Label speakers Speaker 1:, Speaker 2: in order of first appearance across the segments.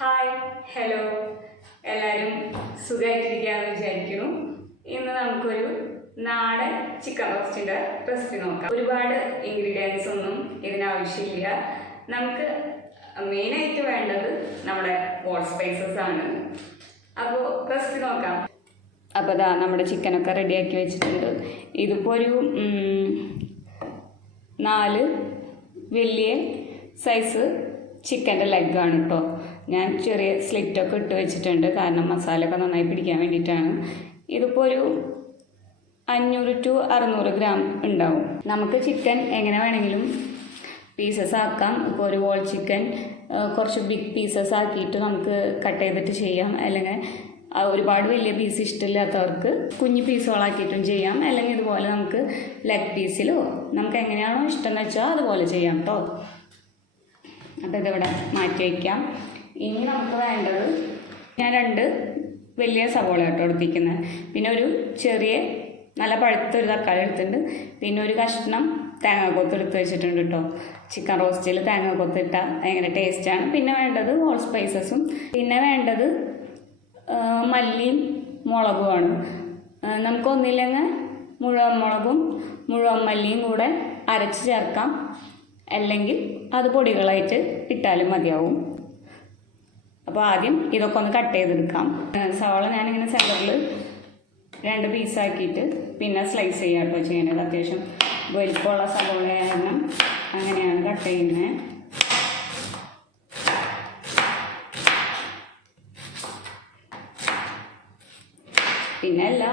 Speaker 1: Hi hello എല്ലാവരും സുഖമായിട്ടിരിക്കുകയെന്ന് വിചാരിക്കുന്നു. ഇന്ന് നമുക്കൊരു നാടൻ ചിക്കൻ റോസ്റ്റിന്റെ റെസിപ്പി നോക്കാം. ഒരുപാട് ഇൻഗ്രീഡിയൻസ് ഒന്നും ഇതിനാവശ്യമില്ല നമുക്ക് മെയിനായിട്ട് വേണ്ടത് നമ്മുടെ വോൾ സ്പൈസസ് ആണ്. അപ്പോൾ റെസിപ്പി നോക്കാം. അപ്പോൾ ഇതാ നമ്മുടെ ചിക്കനൊക്കെ റെഡിയാക്കി വെച്ചിട്ടുണ്ട്. ഇതിപ്പോൾ ഒരു നാല് വലിയ സൈസ് ചിക്കന്റെ ആണ് കേട്ടോ ഞാൻ ചെറിയ സ്ലിറ്റൊക്കെ ഇട്ട് വെച്ചിട്ടുണ്ട്. കാരണം മസാല ഒക്കെ നന്നായി പിടിക്കാൻ വേണ്ടിയിട്ടാണ്. ഇതിപ്പോൾ ഒരു അഞ്ഞൂറ് ടു അറുന്നൂറ് ഗ്രാം ഉണ്ടാവും. നമുക്ക് ചിക്കൻ എങ്ങനെ വേണമെങ്കിലും പീസസ് ആക്കാം. ഇപ്പോൾ ഒരു വോൾ ചിക്കൻ കുറച്ച് ബിഗ് പീസസ് ആക്കിയിട്ട് നമുക്ക് കട്ട് ചെയ്തിട്ട് ചെയ്യാം. അല്ലെങ്കിൽ ഒരുപാട് വലിയ പീസ് ഇഷ്ടമില്ലാത്തവർക്ക് കുഞ്ഞു പീസുകളാക്കിയിട്ടും ചെയ്യാം. അല്ലെങ്കിൽ ഇതുപോലെ നമുക്ക് ലെഗ് പീസിലോ നമുക്ക് എങ്ങനെയാണോ ഇഷ്ടം എന്ന് വെച്ചാൽ അതുപോലെ ചെയ്യാം കേട്ടോ അപ്പോൾ ഇതിവിടെ മാറ്റി വയ്ക്കാം ഇനി നമുക്ക് വേണ്ടത് ഞാൻ രണ്ട് വലിയ സവോള കേട്ടോ എടുത്തിരിക്കുന്നത് പിന്നെ ഒരു ചെറിയ നല്ല പഴുത്ത ഒരു തക്കാളി എടുത്തിട്ടുണ്ട്. പിന്നെ ഒരു കഷ്ണം തേങ്ങാക്കൊത്ത് എടുത്ത് വെച്ചിട്ടുണ്ട് കേട്ടോ ചിക്കൻ റോസ്റ്റിൽ തേങ്ങാക്കൊത്ത് ഇട്ടാൽ ഭയങ്കര ടേസ്റ്റാണ് പിന്നെ വേണ്ടത് ഹോൾ സ്പൈസസും പിന്നെ വേണ്ടത് മല്ലിയും മുളകുമാണ് നമുക്ക് ഒന്നില്ലെങ്കിൽ മുഴുവൻ മുളകും മുഴുവൻ മല്ലിയും കൂടെ അരച്ച് ചേർക്കാം. അല്ലെങ്കിൽ അത് പൊടികളായിട്ട് ഇട്ടാലും മതിയാവും. അപ്പോൾ ആദ്യം ഇതൊക്കെ ഒന്ന് കട്ട് ചെയ്തെടുക്കാം. സവാള ഞാനിങ്ങനെ സെന്ററിൽ രണ്ട് പീസാക്കിയിട്ട് പിന്നെ സ്ലൈസ് ചെയ്യാം കേട്ടോ ചെയ്യുന്നത്. അത്യാവശ്യം വലിപ്പമുള്ള സവാള കാരണം അങ്ങനെയാണ് കട്ട് ചെയ്യുന്നത് പിന്നെ എല്ലാ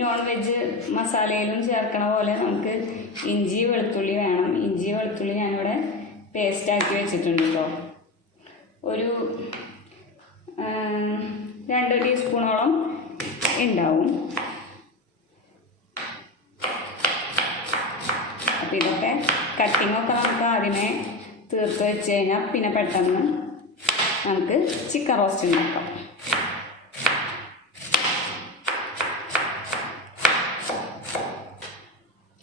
Speaker 1: നോൺ വെജ് മസാലയിലും ചേർക്കണ പോലെ നമുക്ക് ഇഞ്ചി വെളുത്തുള്ളി വേണം. ഇഞ്ചി വെളുത്തുള്ളി ഞാനിവിടെ പേസ്റ്റാക്കി വെച്ചിട്ടുണ്ട് കേട്ടോ ഒരു രണ്ട് ടീസ്പൂണോളം ഉണ്ടാവും. അപ്പോൾ ഇതൊക്കെ കട്ടിങ്ങൊക്കെ നമുക്ക് ആദ്യമേ തീർത്ത് വെച്ച് കഴിഞ്ഞാൽ പിന്നെ പെട്ടെന്ന് നമുക്ക് ചിക്കൻ റോസ്റ്റ് ഉണ്ടാക്കാം.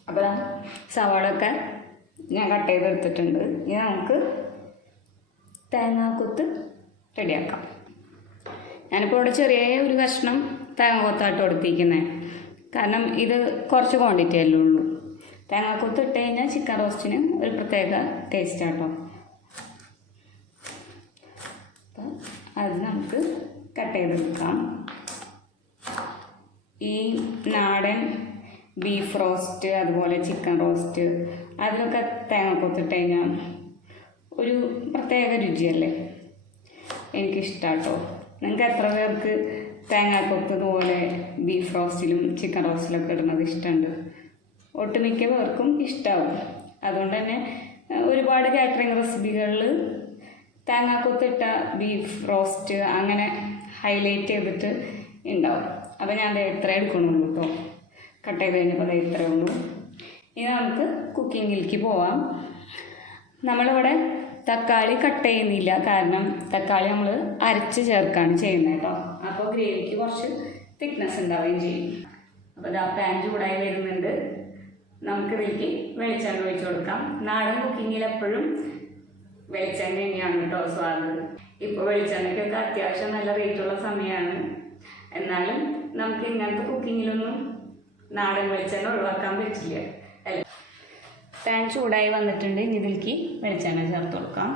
Speaker 1: അപ്പോൾ സവാളൊക്കെ ഞാൻ കട്ട് ചെയ്തെടുത്തിട്ടുണ്ട്. ഇനി നമുക്ക് തേങ്ങാക്കൊത്ത് റെഡിയാക്കാം. ഞാനിപ്പോൾ ഇവിടെ ചെറിയ ഒരു കഷ്ണം തേങ്ങാക്കൊത്തായിട്ട് കൊടുത്തിരിക്കുന്നത് കാരണം ഇത് കുറച്ച് ക്വാണ്ടിറ്റി അല്ലേ ഉള്ളൂ. തേങ്ങാക്കൊത്ത് ഇട്ട് കഴിഞ്ഞാൽ ചിക്കൻ റോസ്റ്റിന് ഒരു പ്രത്യേക ടേസ്റ്റ് ആട്ടോ. അപ്പം അത് നമുക്ക് കട്ട് ചെയ്തെടുക്കാം. ഈ നാടൻ ബീഫ് റോസ്റ്റ് അതുപോലെ ചിക്കൻ റോസ്റ്റ് അതിലൊക്കെ തേങ്ങക്കൊത്തിട്ട് കഴിഞ്ഞാൽ ഒരു പ്രത്യേക രുചിയല്ലേ? എനിക്കിഷ്ടാട്ടോ. നിങ്ങൾക്ക് എത്ര പേർക്ക് തേങ്ങാക്കൊത്ത് പോലെ ബീഫ് റോസ്റ്റിലും ചിക്കൻ റോസ്റ്റിലൊക്കെ ഇടുന്നത് ഇഷ്ടമുണ്ട്? ഒട്ടുമിക്ക പേർക്കും ഇഷ്ടമാവും അതുകൊണ്ട് തന്നെ ഒരുപാട് കാറ്ററിംഗ് റെസിപ്പികളിൽ തേങ്ങാക്കൊത്തിട്ട ബീഫ് റോസ്റ്റ് അങ്ങനെ ഹൈലൈറ്റ് ചെയ്തിട്ട് ഉണ്ടാവും അപ്പോൾ ഞാൻ ദേ എത്ര എടുക്കണുള്ളൂ കേട്ടോ കട്ട് ചെയ്ത് കഴിഞ്ഞപ്പോൾ അത് ഉള്ളൂ. ഇനി നമുക്ക് കുക്കിങ്ങിലേക്ക് പോവാം. നമ്മളിവിടെ തക്കാളി കട്ട് ചെയ്യുന്നില്ല. കാരണം തക്കാളി നമ്മൾ അരച്ച് ചേർക്കാണ് ചെയ്യുന്നത് കേട്ടോ. അപ്പോൾ ഗ്രേവിക്ക് കുറച്ച് തിക്നെസ് ഉണ്ടാവുകയും ചെയ്യും. അപ്പോൾ ഇതാ പാൻ ചൂടായി വരുന്നുണ്ട്. നമുക്ക് ഇതിലേക്ക് വെളിച്ചെണ്ണ ഒഴിച്ചു കൊടുക്കാം. നാടൻ കുക്കിങ്ങിൽ എപ്പോഴും വെളിച്ചെണ്ണ തന്നെയാണ് കേട്ടോ സ്വാദ്. ഇപ്പോൾ വെളിച്ചെണ്ണയ്ക്കൊക്കെ അത്യാവശ്യം നല്ല റേറ്റുള്ള സമയമാണ് എന്നാലും നമുക്ക് ഇങ്ങനത്തെ കുക്കിങ്ങിലൊന്നും നാടൻ വെളിച്ചെണ്ണ ഒഴിവാക്കാൻ പറ്റില്ല. പാൻ ചൂടായി വന്നിട്ടുണ്ട്. ഇനി ഇതിലേക്ക് വെളിച്ചെണ്ണ ചേർത്ത് കൊടുക്കാം.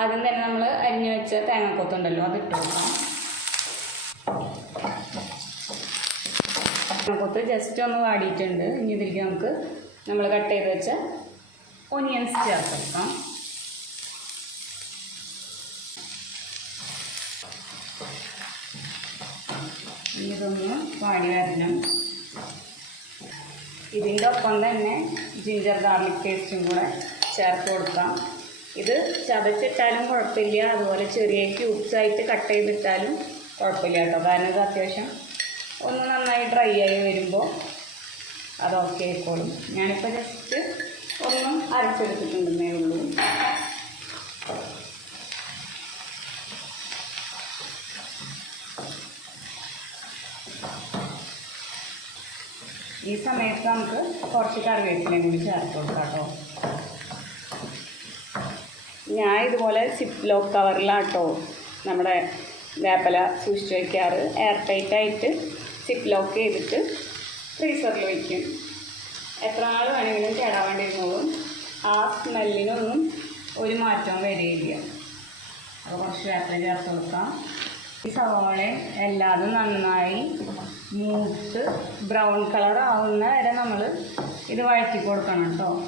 Speaker 1: ആദ്യം തന്നെ നമ്മൾ അരിഞ്ഞു വെച്ച തേങ്ങാക്കൊത്തുണ്ടല്ലോ അത് ഇട്ട് കൊടുക്കാം. തേങ്ങാക്കൊത്ത് ജസ്റ്റ് ഒന്ന് വാടിയിട്ടുണ്ട്. ഇനി ഇതിലേക്ക് നമുക്ക് നമ്മൾ കട്ട് ചെയ്ത് വെച്ച ഒനിയൻസ് ചേർത്ത് കൊടുക്കാം. ഇതൊന്ന് വാടി വരണം. ഇതിന്റെ ഒപ്പം തന്നെ ജിഞ്ചർ ഗാർലിക് പേസ്റ്റും കൂടെ ചേർത്ത് കൊടുക്കാം. ഇത് ചതച്ചിട്ടാലും കുഴപ്പമില്ല. അതുപോലെ ചെറിയ ക്യൂബ്സ് ആയിട്ട് കട്ട് ചെയ്തിട്ടാലും കുഴപ്പമില്ല കേട്ടോ. കാരണം ഇത് അത്യാവശ്യം ഒന്ന് നന്നായി ഡ്രൈ ആയി വരുമ്പോൾ അത് ഓക്കെ ആയിക്കോളും. ഞാനിപ്പോൾ ജസ്റ്റ് ഒന്ന് അരച്ചെടുത്തിട്ടുണ്ടെന്നേ ഉള്ളൂ. ഈ സമയത്ത് നമുക്ക് കുറച്ച് കറിവേപ്പിലയും കൂടി ചേർത്ത് കൊടുക്കാം കേട്ടോ. ഞാൻ ഇതുപോലെ സിപ്പ് ലോക്ക് കവറിലാട്ടോ നമ്മുടെ വേപ്പല സൂക്ഷിച്ച് വയ്ക്കാറ് എയർ ടൈറ്റ് ആയിട്ട് സിപ്പ് ലോക്ക് ചെയ്തിട്ട് ഫ്രീസറിൽ വയ്ക്കും എത്ര നാൾ വേണമെങ്കിലും കേടാൻ വേണ്ടിയിരുന്നോളും. ആ സ്മെല്ലിനൊന്നും ഒരു മാറ്റവും വരികയില്ല. അപ്പോൾ കുറച്ച് വേപ്പല ചേർത്ത് കൊടുക്കാം. ഈ സവാള എല്ലാതും നന്നായി മൂത്ത് ബ്രൗൺ കളർ ആവുന്ന വരെ നമ്മൾ ഇത് വഴറ്റി കൊടുക്കണം കേട്ടോ.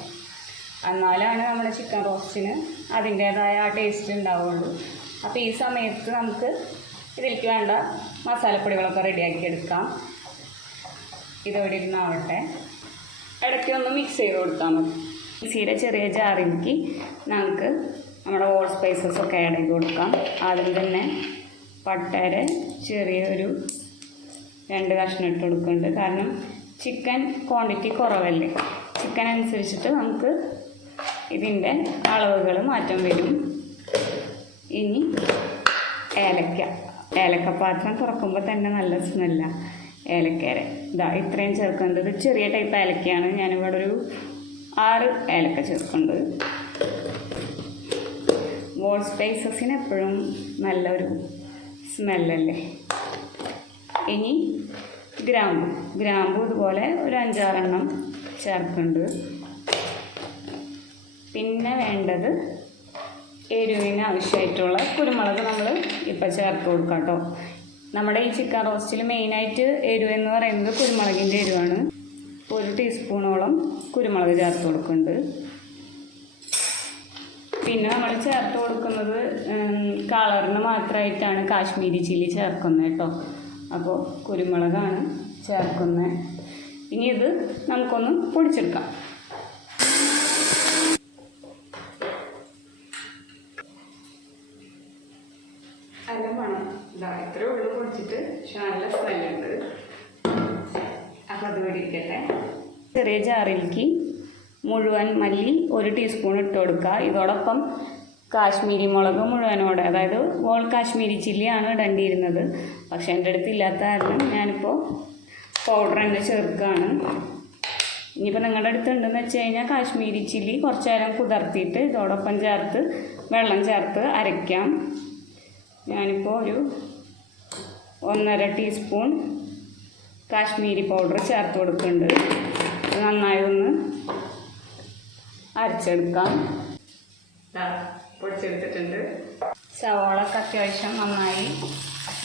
Speaker 1: എന്നാലാണ് നമ്മുടെ ചിക്കൻ റോസ്റ്റിന് അതിന്റേതായ ആ ടേസ്റ്റ് ഉണ്ടാവുള്ളൂ. അപ്പോൾ ഈ സമയത്ത് നമുക്ക് ഇതിലേക്ക് വേണ്ട മസാലപ്പൊടികളൊക്കെ റെഡിയാക്കി എടുക്കാം. ഇതോടെ ഇരുന്നാവട്ടെ. ഇടയ്ക്ക് ഒന്ന് മിക്സ് ചെയ്ത് കൊടുത്താൽ മതി. മിക്സിയുടെ ചെറിയ ജാറിലേക്ക് നമുക്ക് നമ്മുടെ ഓൾ സ്പൈസസ് ഒക്കെ ആഡ് കൊടുക്കാം. ആദ്യം തന്നെ പട്ടര ചെറിയൊരു രണ്ട് കഷ്ണം ഇട്ട് കൊടുക്കുന്നുണ്ട്. കാരണം ചിക്കൻ ക്വാണ്ടിറ്റി കുറവല്ലേ? ചിക്കൻ അനുസരിച്ചിട്ട് നമുക്ക് ഇതിന്റെ അളവുകൾ മാറ്റം വരും. ഇനി ഏലക്ക. ഏലക്ക പാത്രം തുറക്കുമ്പോൾ തന്നെ നല്ല സ്മെല്ല ഏലക്കേരെ ഇതാ ഇത്രയും ചേർക്കുന്നത് ഇത് ചെറിയ ടൈപ്പ് ഏലക്കയാണ്. ഞാനിവിടെ ഒരു ആറ് ഏലക്ക ചേർക്കുന്നത് വോൾ സ്പൈസസിന് എപ്പോഴും നല്ലൊരു സ്മെല്ലല്ലേ ഇനി ഗ്രാമ്പു. ഗ്രാമ്പു ഇതുപോലെ ഒരു അഞ്ചാറെണ്ണം ചേർക്കുന്നുണ്ട്. പിന്നെ വേണ്ടത് എരിവിന് ആവശ്യമായിട്ടുള്ള കുരുമുളക് നമ്മൾ ഇപ്പം ചേർത്ത് കൊടുക്കാം കേട്ടോ. നമ്മുടെ ഈ ചിക്കൻ റോസ്റ്റിൽ മെയിനായിട്ട് എരിവ് എന്ന് പറയുന്നത് കുരുമുളകിന്റെ എരിവാണ്. ഒരു ടീസ്പൂണോളം കുരുമുളക് ചേർത്ത് കൊടുക്കുന്നുണ്ട്. പിന്നെ നമ്മൾ ചേർത്ത് കൊടുക്കുന്നത് കളറിന് മാത്രമായിട്ടാണ് കാശ്മീരി ചില്ലി ചേർക്കുന്നത് കേട്ടോ. അപ്പോൾ കുരുമുളകാണ് ചേർക്കുന്നത് ഇനി ഇത് നമുക്കൊന്ന് പൊടിച്ചെടുക്കാം. നല്ല മണം. ഇതാ ഇത്രയേ ഉള്ളൂ പൊടിച്ചിട്ട്. പക്ഷെ നല്ല സ്മെല്ലുണ്ട്. അപ്പോൾ അത് മേടിക്കട്ടെ ചെറിയ ജാറിലേക്ക് മുഴുവൻ മല്ലി ഒരു ടീസ്പൂൺ ഇട്ട് കൊടുക്കുക. ഇതോടൊപ്പം കാശ്മീരി മുളക് മുഴുവനോടെ. അതായത് ഓൾ കാശ്മീരി ചില്ലിയാണ് ഇടേണ്ടിയിരുന്നത്. പക്ഷെ എന്റെ അടുത്ത് ഇല്ലാത്ത കാരണം ഞാനിപ്പോൾ പൗഡർ തന്നെ ചേർക്കുകയാണ് ഇനിയിപ്പോൾ നിങ്ങളുടെ അടുത്ത് ഉണ്ടെന്ന് വെച്ച് കഴിഞ്ഞാൽ കാശ്മീരി ചില്ലി കുറച്ച് നേരം കുതിർത്തിയിട്ട് ഇതോടൊപ്പം ചേർത്ത് വെള്ളം ചേർത്ത് അരയ്ക്കാം. ഞാനിപ്പോൾ ഒരു ഒന്നര ടീസ്പൂൺ കാശ്മീരി പൗഡർ ചേർത്ത് കൊടുക്കുന്നുണ്ട്. നന്നായി ഒന്ന് അരച്ചെടുക്കാം. പൊടിച്ചെടുത്തിട്ടുണ്ട്. സവാളൊക്കെ അത്യാവശ്യം നന്നായി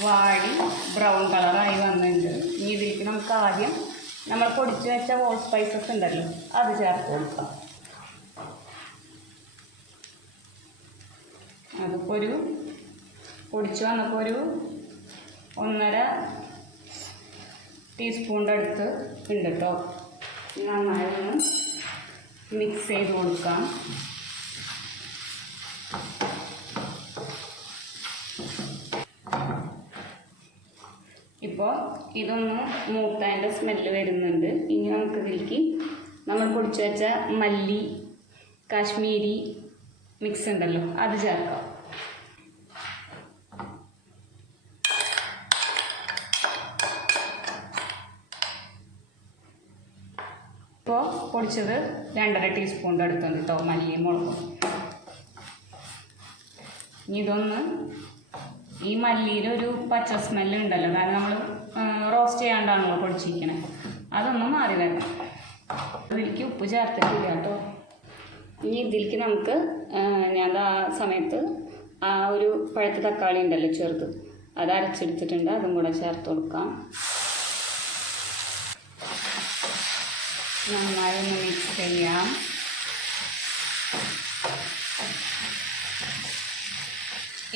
Speaker 1: വാടി ബ്രൗൺ കളറായി വന്നിട്ടുണ്ട്. ഇനി ഇതിലേക്ക് നമുക്ക് ആദ്യം നമ്മൾ പൊടിച്ച് വെച്ച ഹോൾ സ്പൈസസ് ഉണ്ടല്ലോ അത് ചേർത്ത് കൊടുക്കാം. അതിപ്പോൾ ഒരു പൊടിച്ച് വന്നപ്പോൾ ഒരു ഒന്നര ടീസ്പൂണിന്റെ അടുത്ത് ഉണ്ട് കേട്ടോ നന്നായി ഒന്ന് മിക്സ് ചെയ്ത് കൊടുക്കാം. ഇപ്പോൾ ഇതൊന്ന് മൂത്തതിന്റെ സ്മെല്ല് വരുന്നുണ്ട്. ഇനി നമുക്ക് ഇതിലേക്ക് നമ്മൾ പൊടിച്ച് വെച്ച മല്ലി കാശ്മീരി മിക്സ് ഉണ്ടല്ലോ അത് ചേർക്കാം. ഇപ്പോൾ പൊടിച്ചത് രണ്ടര ടീസ്പൂണിന്റെ അടുത്തുണ്ട് കേട്ടോ മല്ലിയും മുളകും. ഇനി ഇതൊന്ന് ഈ മല്ലിയിലൊരു പച്ച സ്മെല്ല് ഉണ്ടല്ലോ. കാരണം നമ്മൾ റോസ്റ്റ് ചെയ്യാണ്ടാണല്ലോ പൊടിച്ചിരിക്കണേ. അതൊന്നും മാറി വരണം. ഇതിലേക്ക് ഉപ്പ് ചേർത്തിട്ടില്ല കേട്ടോ. ഇനി ഇതിലേക്ക് നമുക്ക് ഞാൻ ആ സമയത്ത് ആ ഒരു പഴുത്ത തക്കാളി ഉണ്ടല്ലോ ചെറുത് അത് അരച്ചെടുത്തിട്ടുണ്ട്. അതും കൂടെ ചേർത്ത് കൊടുക്കാം. നന്നായി ഒന്ന് മിക്സ് ചെയ്യാം.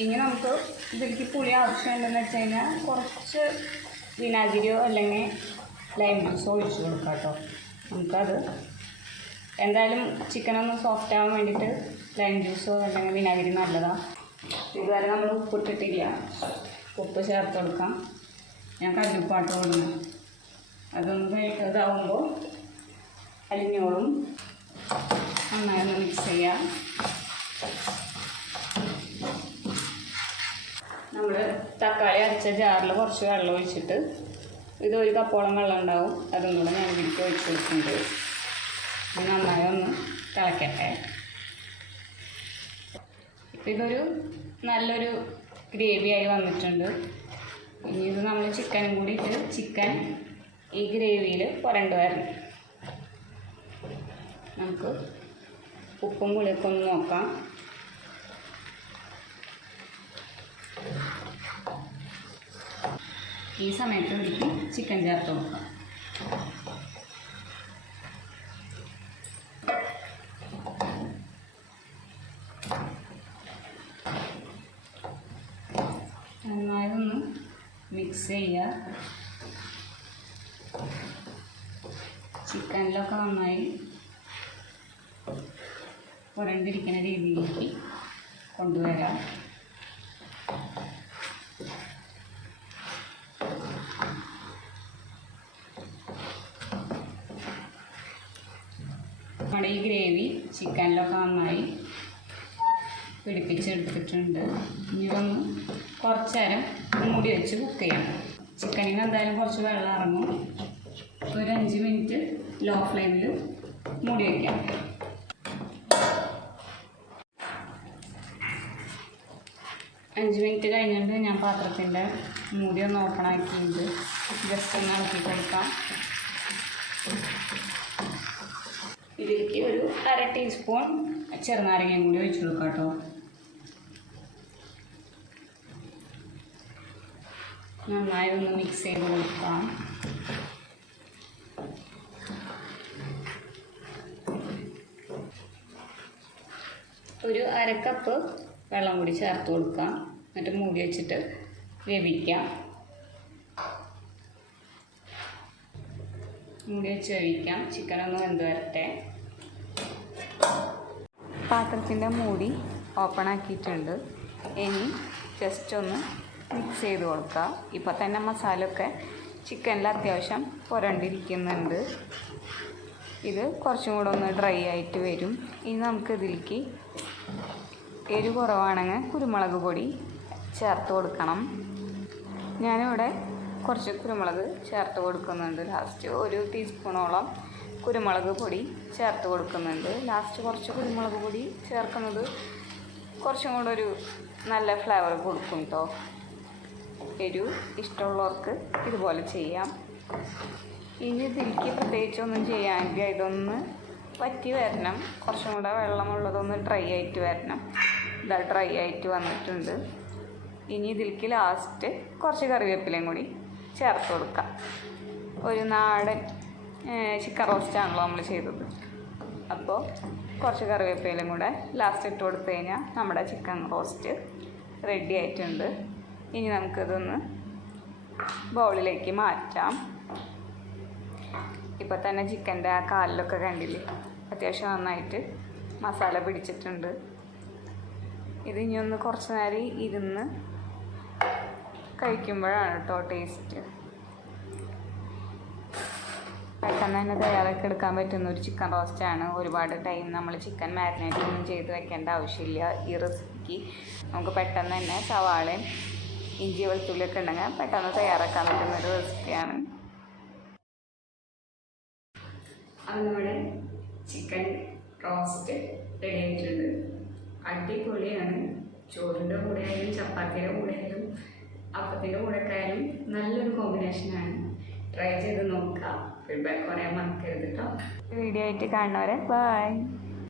Speaker 1: ഇനി നമുക്ക് ഇതിലേക്ക് പുളി ആവശ്യമുണ്ടെന്ന് വെച്ച് കഴിഞ്ഞാൽ കുറച്ച് വിനാഗിരിയോ അല്ലെങ്കിൽ ലൈം ജ്യൂസോ ഒഴിച്ച് കൊടുക്കാം കേട്ടോ. നമുക്കത് എന്തായാലും ചിക്കനൊന്ന് സോഫ്റ്റ് ആവാൻ വേണ്ടിയിട്ട് ലൈം ജ്യൂസോ അല്ലെങ്കിൽ വിനാഗിരി നല്ലതാണ് ഇതുവരെ നമ്മൾ ഉപ്പിട്ടിട്ടില്ല. ഉപ്പ് ചേർത്ത് കൊടുക്കാം. ഞാൻ കല്ലുപ്പാട്ട് കൊടുക്കുന്നു അതൊന്ന് ഇതാവുമ്പോൾ അലിഞ്ഞോളും നന്നായി ഒന്ന് മിക്സ് ചെയ്യാം. നമ്മൾ തക്കാളി അരച്ച ജാറിൽ കുറച്ച് വെള്ളം ഒഴിച്ചിട്ട് ഇത് ഒരു കപ്പോളം വെള്ളം ഉണ്ടാവും. അതും കൂടെ ഞാൻ ഇതിലേക്ക് ഒഴിച്ച് കൊടുക്കുന്നുണ്ട്. നന്നായി ഒന്ന് തിളക്കട്ടെ. ഇതൊരു നല്ലൊരു ഗ്രേവി ആയി വന്നിട്ടുണ്ട്. ഇനി ഇത് നമ്മൾ ചിക്കനും കൂടി ഇട്ട് ചിക്കൻ ഈ ഗ്രേവിയിൽ പുരണ്ടു വരണം നമുക്ക് ഉപ്പും പുളിയൊക്കെ ഒന്ന് നോക്കാം. ഈ സമയത്ത് ഇതിലേക്ക് ചിക്കൻ ചേർത്ത് നോക്കാം നന്നായി ഒന്ന് മിക്സ് ചെയ്യുക. ചിക്കനിലൊക്കെ നന്നായി പുരണ്ടിരിക്കുന്ന രീതിയിലേക്ക് കൊണ്ടുവരാം. നമ്മുടെ ഈ ഗ്രേവി ചിക്കനിലൊക്കെ നന്നായി പിടിപ്പിച്ചെടുത്തിട്ടുണ്ട്. ഇനി ഒന്ന് കുറച്ച് നേരം മൂടി വെച്ച് കുക്ക് ചെയ്യണം ചിക്കനിൽ എന്തായാലും കുറച്ച് വെള്ളം ഇറങ്ങും. ഒരു അഞ്ച് മിനിറ്റ് ലോ ഫ്ലെയിമിൽ മൂടി വയ്ക്കാം അഞ്ച് മിനിറ്റ് കഴിഞ്ഞിട്ട് ഞാൻ പാത്രത്തിന്റെ മൂടി ഒന്ന് ഓപ്പൺ ആക്കിയിട്ട് ജസ്റ്റ് ഒന്ന് ഇളക്കി കൊടുക്കാം ഇതിലേക്ക് ഒരു അര ടീസ്പൂൺ ചെറുനാരങ്ങയും കൂടി ഒഴിച്ചു കൊടുക്കാം കേട്ടോ. നന്നായി ഒന്ന് മിക്സ് ചെയ്ത് കൊടുക്കാം. ഒരു അര കപ്പ് വെള്ളം കൂടി ചേർത്ത് കൊടുക്കാം. എന്നിട്ട് മൂടി വെച്ചിട്ട് വേവിക്കാം. മൂടി വെച്ച് വേവിക്കാം. ചിക്കനൊന്ന് വെന്ത് വരട്ടെ. പാത്രത്തിന്റെ മൂടി ഓപ്പൺ ആക്കിയിട്ടുണ്ട്. ഇനി ജസ്റ്റ് ഒന്ന് മിക്സ് ചെയ്ത് കൊടുക്കുക. ഇപ്പോൾ തന്നെ മസാലയൊക്കെ ചിക്കനിൽ അത്യാവശ്യം പുരണ്ടിരിക്കുന്നുണ്ട്. ഇത് കുറച്ചും കൂടെ ഒന്ന് ഡ്രൈ ആയിട്ട് വരും. ഇനി നമുക്ക് ഇതിലേക്ക് എരിവ് കുറവാണെങ്കിൽ കുരുമുളക് പൊടി ചേർത്ത് കൊടുക്കണം. ഞാനിവിടെ കുറച്ച് കുരുമുളക് ചേർത്ത് കൊടുക്കുന്നുണ്ട്. ലാസ്റ്റ് ഒരു ടീസ്പൂണോളം കുരുമുളക് പൊടി ചേർത്ത് കൊടുക്കുന്നുണ്ട്. ലാസ്റ്റ് കുറച്ച് കുരുമുളക് പൊടി ചേർക്കുന്നത് കുറച്ചും കൂടെ ഒരു നല്ല ഫ്ലേവർ കൊടുക്കും കേട്ടോ എരിവ് ഇഷ്ടമുള്ളവർക്ക് ഇതുപോലെ ചെയ്യാം. ഇനി ഇതിലേക്ക് പ്രത്യേകിച്ചൊന്നും ചെയ്യാനില്ല. ഇതൊന്ന് വറ്റി വരണം. കുറച്ചും കൂടെ വെള്ളമുള്ളതൊന്ന് ഡ്രൈ ആയിട്ട് വരണം. ഇതാ ഡ്രൈ ആയിട്ട് വന്നിട്ടുണ്ട്. ഇനി ഇതിലേക്ക് ലാസ്റ്റ് കുറച്ച് കറിവേപ്പിലയും കൂടി ചേർത്ത് കൊടുക്കാം. ഒരു നാടൻ ചിക്കൻ റോസ്റ്റ് ആണല്ലോ നമ്മൾ ചെയ്തത്. അപ്പോൾ കുറച്ച് കറിവേപ്പിലയും കൂടെ ലാസ്റ്റ് ഇട്ട് കൊടുത്തു കഴിഞ്ഞാൽ നമ്മുടെ ചിക്കൻ റോസ്റ്റ് റെഡി ആയിട്ടുണ്ട്. ഇനി നമുക്കിതൊന്ന് ബൗളിലേക്ക് മാറ്റാം. ഇപ്പോൾ തന്നെ ചിക്കന്റെ ആ കാലിലൊക്കെ കണ്ടില്ലേ? അത്യാവശ്യം നന്നായിട്ട് മസാല പിടിച്ചിട്ടുണ്ട്. ഇത് ഇനി ഒന്ന് കുറച്ച് നേരം ഇരുന്ന് കഴിക്കുമ്പോഴാണ് കേട്ടോ ടേസ്റ്റ് പെട്ടെന്ന് തന്നെ തയ്യാറാക്കി എടുക്കാൻ പറ്റുന്ന ഒരു ചിക്കൻ റോസ്റ്റാണ് ഒരുപാട് ടൈം നമ്മൾ ചിക്കൻ മാരിനേറ്റ് ഒന്നും ചെയ്ത് വെക്കേണ്ട ആവശ്യമില്ല. ഈ റെസിപ്പിക്ക് നമുക്ക് പെട്ടെന്ന് തന്നെ സവാളയും ഇഞ്ചി വെളുത്തുള്ളിയൊക്കെ ഉണ്ടെങ്കിൽ പെട്ടെന്ന് തയ്യാറാക്കാൻ പറ്റുന്ന ഒരു റെസിപ്പിയാണ് അത് നമ്മുടെ ചിക്കൻ റോസ്റ്റ് റെഡി ആയിട്ടുണ്ട്. അടിപൊളിയാണ്. ചോറിന്റെ കൂടെ ആയാലും ചപ്പാത്തിയുടെ കൂടെ ആയാലും അപ്പത്തിന്റെ കൂടെ ആയാലും നല്ലൊരു കോമ്പിനേഷനാണ് ട്രൈ ചെയ്ത് നോക്കുക ഫീഡ്ബാക്ക് പറയാൻ മറക്കരുത് കേട്ടോ വീഡിയോ ആയിട്ട് കാണുന്നവരെ ബൈ